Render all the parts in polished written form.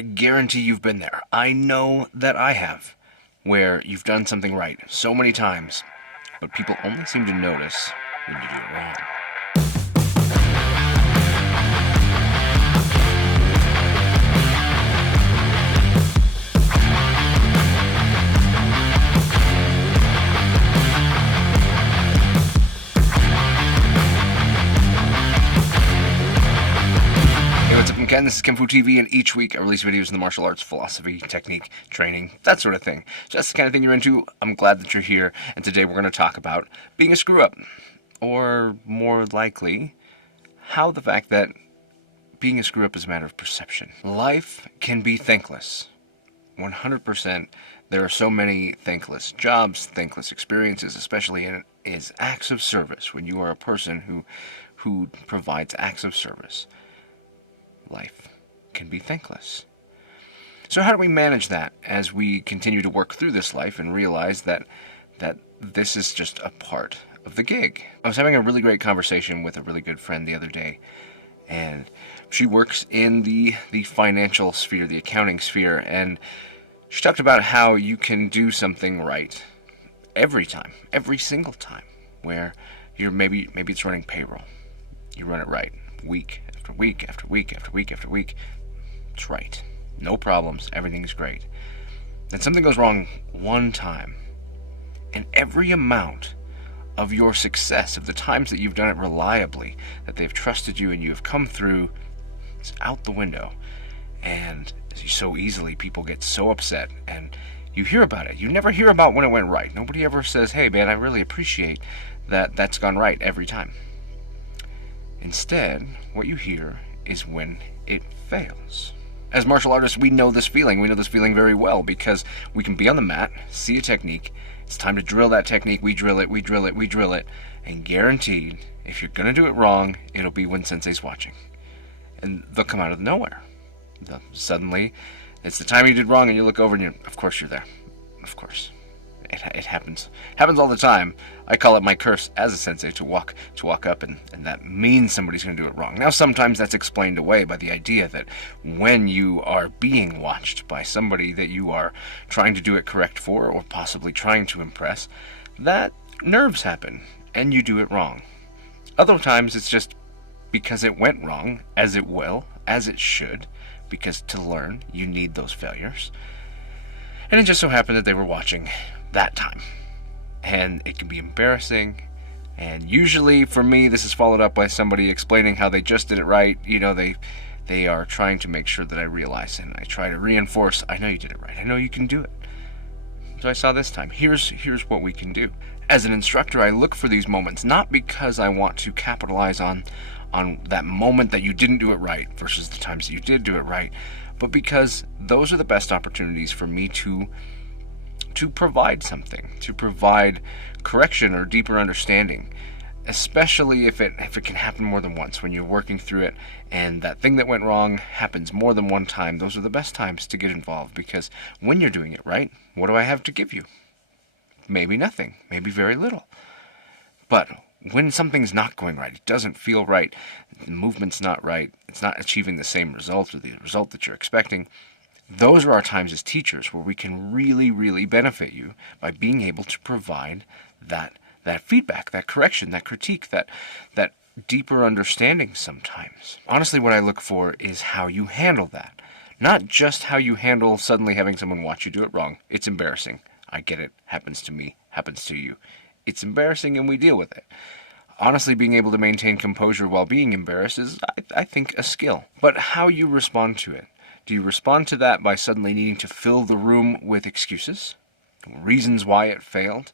I guarantee you've been there. I know that I have, where you've done something right so many times, but people only seem to notice when you do it wrong. What's up, I'm Ken, this is kenfuTV, and each week I release videos in the martial arts, philosophy, technique, training, that sort of thing. Just the kind of thing you're into. I'm glad that you're here, and today we're going to talk about being a screw-up. Or, more likely, how the fact that being a screw-up is a matter of perception. Life can be thankless. 100%. There are so many thankless jobs, thankless experiences, especially in acts of service. When you are a person who provides acts of service, life can be thankless. So how do we manage that as we continue to work through this life and realize that this is just a part of the gig? I was having a really great conversation with a really good friend the other day, and she works in the financial sphere, the accounting sphere, and she talked about how you can do something right every time, every single time, where you're maybe it's running payroll. You run it right week after week after week after week after week. It's right. No problems. Everything's great. Then something goes wrong one time, and every amount of your success, of the times that you've done it reliably, that they've trusted you and you have come through, it's out the window. And so easily people get so upset, and you hear about it. You never hear about when it went right. Nobody ever says, hey man, I really appreciate that that's gone right every time. Instead, what you hear is when it fails. As martial artists, we know this feeling. We know this feeling very well because we can be on the mat, see a technique, it's time to drill that technique, we drill it, we drill it, we drill it, and guaranteed, if you're going to do it wrong, it'll be when Sensei's watching. And they'll come out of nowhere. Suddenly, it's the time you did wrong, and you look over and of course you're there. Of course. It happens all the time. I call it my curse as a sensei to walk up, and that means somebody's going to do it wrong. Now, sometimes that's explained away by the idea that when you are being watched by somebody that you are trying to do it correct for, or possibly trying to impress, that nerves happen, and you do it wrong. Other times, it's just because it went wrong, as it will, as it should, because to learn, you need those failures. And it just so happened that they were watching that time. And it can be embarrassing. And usually, for me, this is followed up by somebody explaining how they just did it right. You know, they are trying to make sure that I realize, and I try to reinforce, I know you did it right. I know you can do it. So I saw this time. Here's what we can do. As an instructor, I look for these moments, not because I want to capitalize on that moment that you didn't do it right versus the times that you did do it right, but because those are the best opportunities for me to provide something, to provide correction or deeper understanding, especially if it can happen more than once. When you're working through it and that thing that went wrong happens more than one time, those are the best times to get involved, because when you're doing it right, what do I have to give you? Maybe nothing, maybe very little. But when something's not going right, it doesn't feel right, the movement's not right, it's not achieving the same result or the result that you're expecting, those are our times as teachers where we can really, really benefit you by being able to provide that feedback, that correction, that critique, that deeper understanding sometimes. Honestly, what I look for is how you handle that. Not just how you handle suddenly having someone watch you do it wrong. It's embarrassing. I get it. Happens to me. Happens to you. It's embarrassing and we deal with it. Honestly, being able to maintain composure while being embarrassed is, I think, a skill. But how you respond to it. Do you respond to that by suddenly needing to fill the room with excuses, reasons why it failed,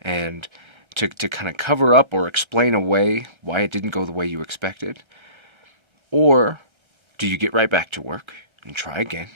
and to kind of cover up or explain away why it didn't go the way you expected? Or do you get right back to work and try again?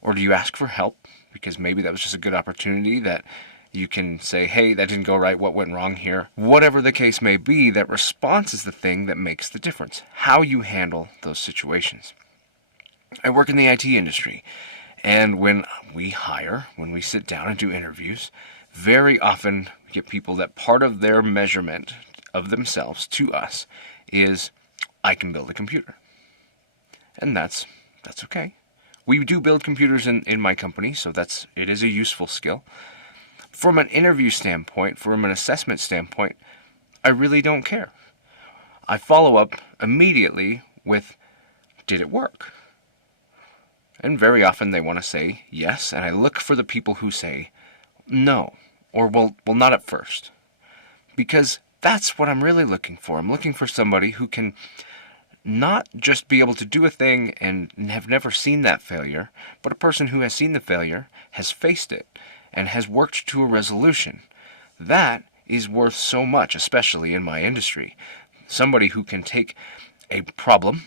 Or do you ask for help because maybe that was just a good opportunity that you can say, hey, that didn't go right, what went wrong here? Whatever the case may be, that response is the thing that makes the difference. How you handle those situations. I work in the IT industry, and when we hire, when we sit down and do interviews, very often we get people that part of their measurement of themselves to us is, I can build a computer. And that's okay. We do build computers in my company, so it is a useful skill. From an interview standpoint, from an assessment standpoint, I really don't care. I follow up immediately with, did it work? And very often they want to say yes, and I look for the people who say no, or well, not at first. Because that's what I'm really looking for. I'm looking for somebody who can not just be able to do a thing and have never seen that failure, but a person who has seen the failure, has faced it, and has worked to a resolution. That is worth so much, especially in my industry. Somebody who can take a problem,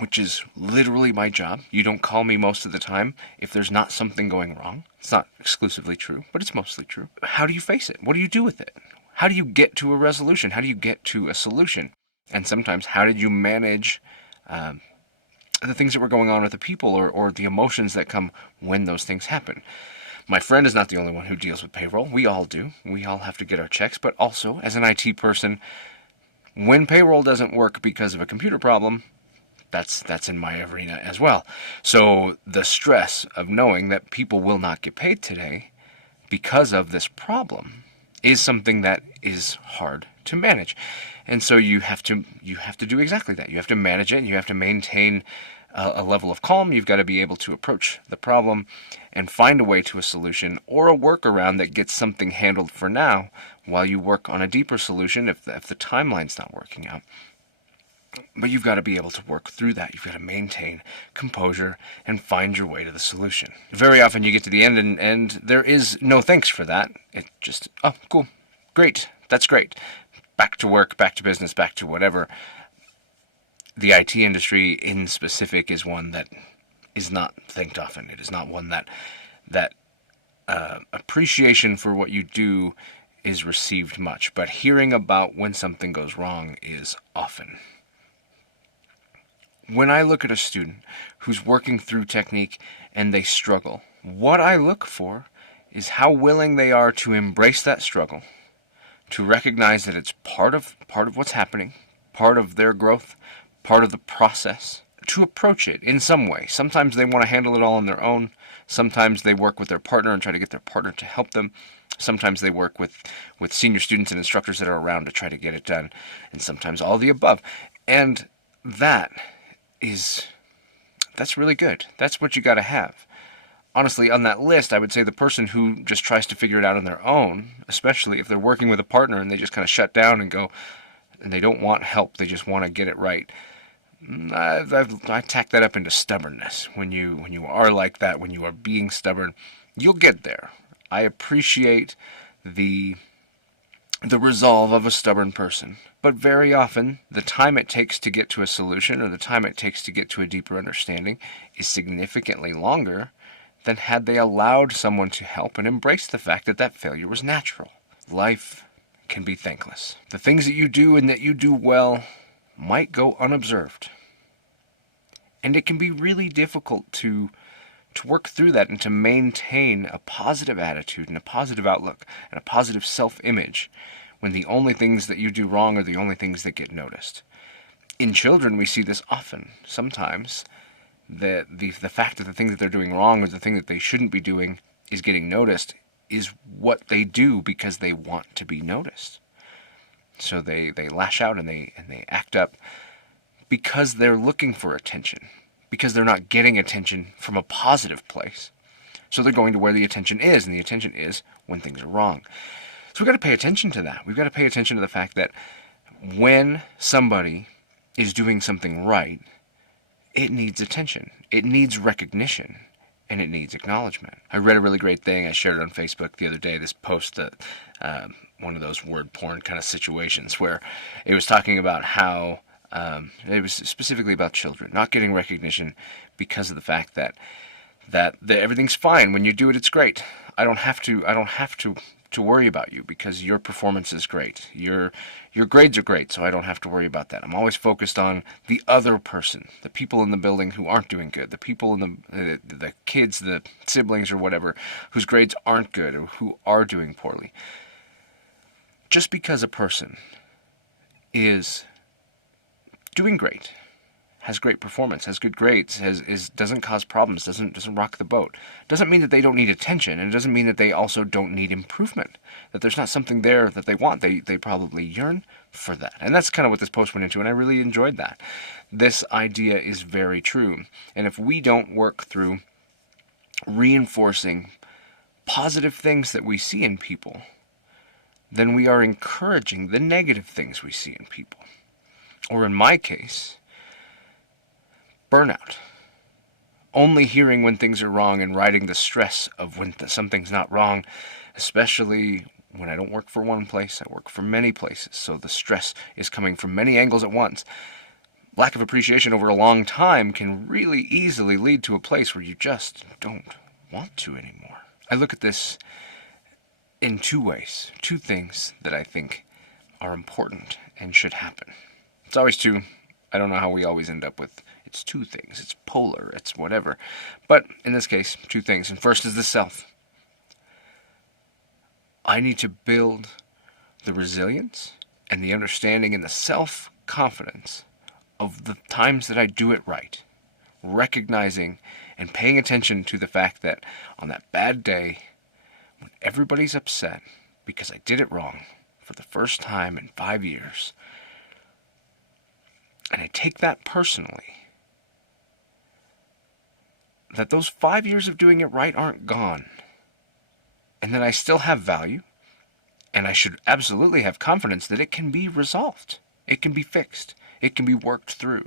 which is literally my job. You don't call me most of the time if there's not something going wrong. It's not exclusively true, but it's mostly true. How do you face it? What do you do with it? How do you get to a resolution? How do you get to a solution? And sometimes, how did you manage the things that were going on with the people, or the emotions that come when those things happen? My friend is not the only one who deals with payroll. We all do. We all have to get our checks. But also, as an IT person, when payroll doesn't work because of a computer problem, that's in my arena as well. So the stress of knowing that people will not get paid today because of this problem is something that is hard to manage. And so you have to do exactly that. You have to manage it, and you have to maintain a level of calm. You've got to be able to approach the problem and find a way to a solution, or a workaround that gets something handled for now while you work on a deeper solution if the timeline's not working out. But you've got to be able to work through that. You've got to maintain composure and find your way to the solution. Very often you get to the end and there is no thanks for that. It just, oh, cool, great, that's great. Back to work, back to business, back to whatever. The IT industry in specific is one that is not thanked often. It is not one that appreciation for what you do is received much. But hearing about when something goes wrong is often. When I look at a student who's working through technique and they struggle, what I look for is how willing they are to embrace that struggle, to recognize that it's part of what's happening, part of their growth, part of the process, to approach it in some way. Sometimes they want to handle it all on their own. Sometimes they work with their partner and try to get their partner to help them. Sometimes they work with senior students and instructors that are around to try to get it done. And sometimes all the above. And that's really good. That's what you got to have. Honestly, on that list, I would say the person who just tries to figure it out on their own, especially if they're working with a partner and they just kind of shut down and go, and they don't want help, they just want to get it right. I tack that up into stubbornness. When you are like that, when you are being stubborn, you'll get there. I appreciate the resolve of a stubborn person. But very often, the time it takes to get to a solution, or the time it takes to get to a deeper understanding, is significantly longer than had they allowed someone to help and embrace the fact that failure was natural. Life can be thankless. The things that you do and that you do well might go unobserved. And it can be really difficult to work through that and to maintain a positive attitude and a positive outlook and a positive self-image when the only things that you do wrong are the only things that get noticed. In children, we see this often. Sometimes the fact that the thing that they're doing wrong, or the thing that they shouldn't be doing, is getting noticed is what they do because they want to be noticed. So they lash out and they act up because they're looking for attention, because they're not getting attention from a positive place. So they're going to where the attention is, and the attention is when things are wrong. So we've got to pay attention to that. We've got to pay attention to the fact that when somebody is doing something right, it needs attention, it needs recognition, and it needs acknowledgement. I read a really great thing. I shared it on Facebook the other day, this post that one of those word porn kind of situations where it was talking about how it was specifically about children not getting recognition because of the fact that everything's fine. When you do it, it's great. I don't have to worry about you because your performance is great. Your grades are great, so I don't have to worry about that. I'm always focused on the other person, the people in the building who aren't doing good, the people in the kids, the siblings or whatever, whose grades aren't good or who are doing poorly. Just because a person is doing great has great performance, has good grades, doesn't cause problems, doesn't rock the boat. Doesn't mean that they don't need attention, and it doesn't mean that they also don't need improvement. That there's not something there that they want. They probably yearn for that. And that's kind of what this post went into, and I really enjoyed that. This idea is very true. And if we don't work through reinforcing positive things that we see in people, then we are encouraging the negative things we see in people. Or in my case, burnout. Only hearing when things are wrong and riding the stress of when something's not wrong, especially when I don't work for one place, I work for many places. So the stress is coming from many angles at once. Lack of appreciation over a long time can really easily lead to a place where you just don't want to anymore. I look at this in two ways, two things that I think are important and should happen. It's always two. I don't know how we always end up with it's two things. It's polar. It's whatever. But in this case, two things. And first is the self. I need to build the resilience and the understanding and the self-confidence of the times that I do it right. Recognizing and paying attention to the fact that on that bad day, when everybody's upset because I did it wrong for the first time in 5 years, and I take that personally, that those 5 years of doing it right aren't gone, and that I still have value, and I should absolutely have confidence that it can be resolved, it can be fixed, it can be worked through.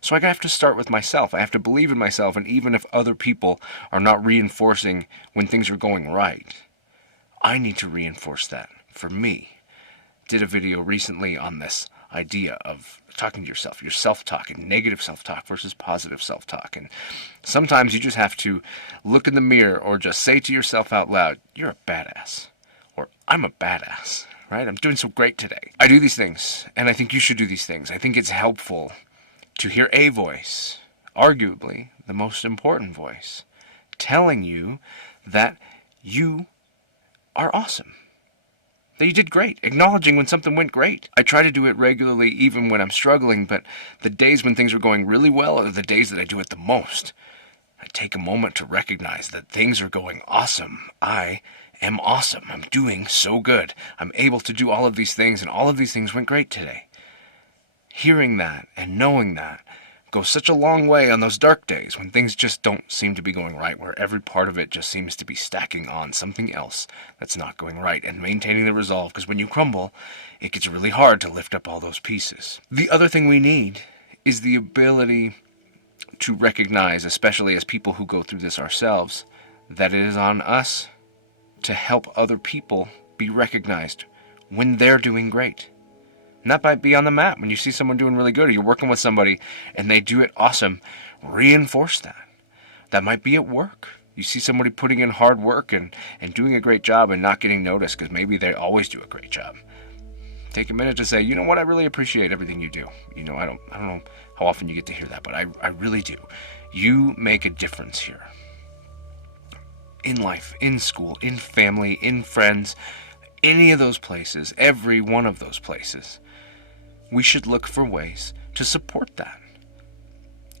So I have to start with myself. I have to believe in myself, and even if other people are not reinforcing when things are going right, I need to reinforce that for me. Did a video recently on this idea of talking to yourself, your self-talk, and negative self-talk versus positive self-talk. And sometimes you just have to look in the mirror or just say to yourself out loud, you're a badass, or I'm a badass, right? I'm doing so great today. I do these things, and I think you should do these things. I think it's helpful to hear a voice, arguably the most important voice, telling you that you are awesome, that you did great, acknowledging when something went great. I try to do it regularly even when I'm struggling, but the days when things are going really well are the days that I do it the most. I take a moment to recognize that things are going awesome. I am awesome. I'm doing so good. I'm able to do all of these things, and all of these things went great today. Hearing that and knowing that goes such a long way on those dark days when things just don't seem to be going right, where every part of it just seems to be stacking on something else that's not going right, and maintaining the resolve, because when you crumble, it gets really hard to lift up all those pieces. The other thing we need is the ability to recognize, especially as people who go through this ourselves, that it is on us to help other people be recognized when they're doing great. And that might be on the map. When you see someone doing really good, or you're working with somebody and they do it awesome, reinforce that. That might be at work. You see somebody putting in hard work and doing a great job and not getting noticed because maybe they always do a great job. Take a minute to say, you know what, I really appreciate everything you do. You know, I don't know how often you get to hear that, but I really do. You make a difference here. In life, in school, in family, in friends, any of those places, every one of those places, we should look for ways to support that.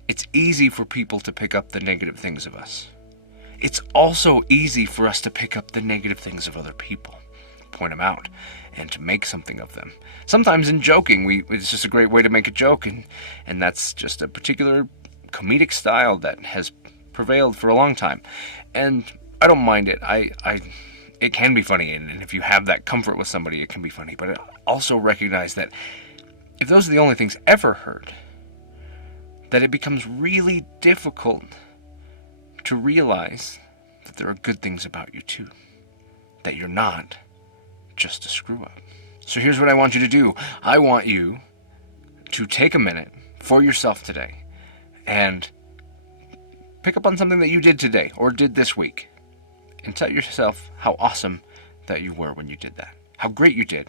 It's easy for people to pick up the negative things of us. It's also easy for us to pick up the negative things of other people, point them out, and to make something of them. Sometimes in joking, it's just a great way to make a joke, and that's just a particular comedic style that has prevailed for a long time. And I don't mind it. It can be funny, and if you have that comfort with somebody, it can be funny. But I also recognize that if those are the only things ever heard, that it becomes really difficult to realize that there are good things about you too. That you're not just a screw-up. So here's what I want you to do. I want you to take a minute for yourself today and pick up on something that you did today or did this week. And tell yourself how awesome that you were when you did that. How great you did.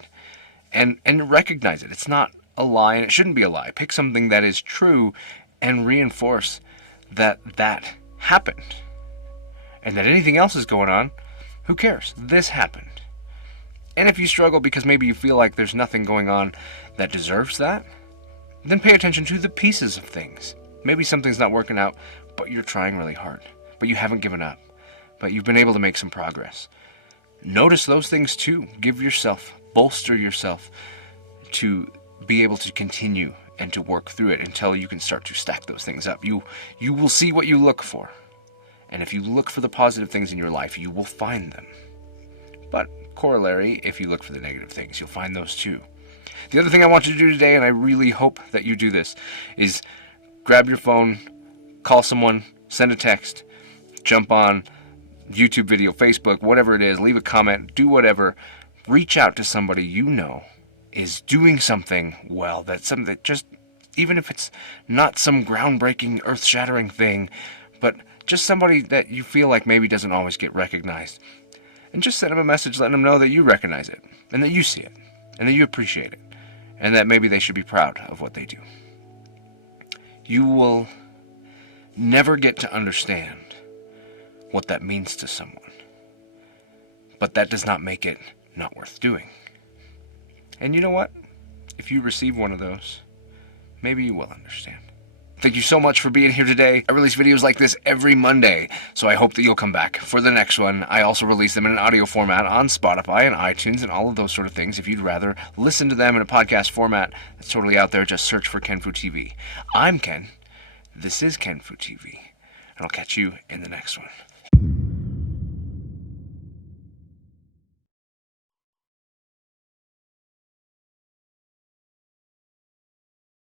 And recognize it. It's not a lie, and it shouldn't be a lie. Pick something that is true and reinforce that happened. And that anything else is going on, who cares? This happened. And if you struggle because maybe you feel like there's nothing going on that deserves that, Then pay attention to the pieces of things. Maybe something's not working out, but you're trying really hard. But you haven't given up. But you've been able to make some progress. Notice those things too. Bolster yourself to be able to continue and to work through it until you can start to stack those things up. You will see what you look for. And if you look for the positive things in your life, you will find them. But corollary, if you look for the negative things, you'll find those too. The other thing I want you to do today, and I really hope that you do this, is grab your phone, call someone, send a text, jump on YouTube video, Facebook, whatever it is, leave a comment, do whatever. Reach out to somebody you know is doing something well. That's something that just, even if it's not some groundbreaking, earth-shattering thing, but just somebody that you feel like maybe doesn't always get recognized. And just send them a message letting them know that you recognize it, and that you see it, and that you appreciate it, and that maybe they should be proud of what they do. You will never get to understand what that means to someone. But that does not make it not worth doing. And you know what? If you receive one of those, maybe you will understand. Thank you so much for being here today. I release videos like this every Monday, so I hope that you'll come back for the next one. I also release them in an audio format on Spotify and iTunes and all of those sort of things. If you'd rather listen to them in a podcast format, that's totally out there. Just search for kenfuTV. I'm Ken. This is kenfuTV. And I'll catch you in the next one.